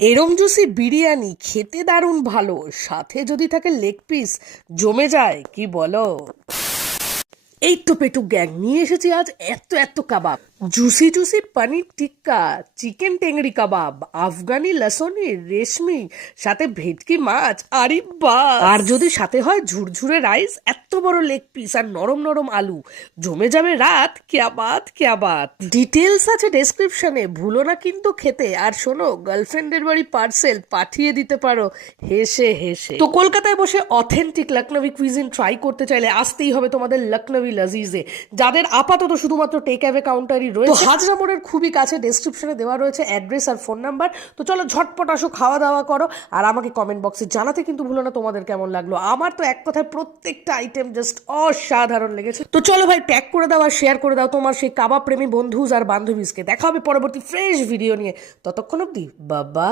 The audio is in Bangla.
এরম জুসি বিরিয়ানি খেতে দারুণ ভালো, সাথে যদি থাকে লেগ পিস জমে যায়, কি বলো? এই তো পেটুক গ্যাং নিয়ে এসেছি আজ এত এত কাবাব, juicy juicy paneer tikka, chicken টেংরি কাবাব, আফগানি লসনি রেশমি, সাথে ভেটকি মাছ, আরে বাস! আর যদি সাথে হয় ঝুরঝুরে রাইস, এত বড় লেগ পিস আর নরম নরম আলু, জমে যাবে রাত। ক্যা বাত ক্যা বাত! ডিটেলস আছে ডেসক্রিপশনে, ভুলো না কিন্তু খেতে। আর শোনো, গার্লফ্রেন্ডের বাড়ি পার্সেল পাঠিয়ে দিতে পারো হেসে হেসে। তো কলকাতায় বসে অথেন্টিক লখনৌই কুইজিন ট্রাই করতে চাইলে আসতেই হবে তোমাদের লখনৌই লজিজে, যাদের আপাতত শুধুমাত্র টেক অ্যাওয়ে কাউন্টারই রয়েছে। হাজরা মোড়ের খুবই কাছে, ডেসক্রিপশনে দেওয়া রয়েছে অ্যাড্রেস আর ফোন নাম্বার। তো চলো ঝটপট আসো, খাওয়া দাওয়া করো, আর আমাকে কমেন্ট বক্সে জানাতে কিন্তু ভুলো না তোমাদের কেমন লাগলো। আমার তো এক কথায় প্রত্যেকটা আইটেম জাস্ট অসাধারণ লেগেছে। তো চলো ভাই, ট্যাগ করে দাও আর শেয়ার করে দাও তোমার সেই কাবাব প্রেমী বন্ধুজ আর বান্ধবীজকে। দেখা হবে পরবর্তী ফ্রেশ ভিডিও নিয়ে, ততক্ষণ অব্দি বাবা।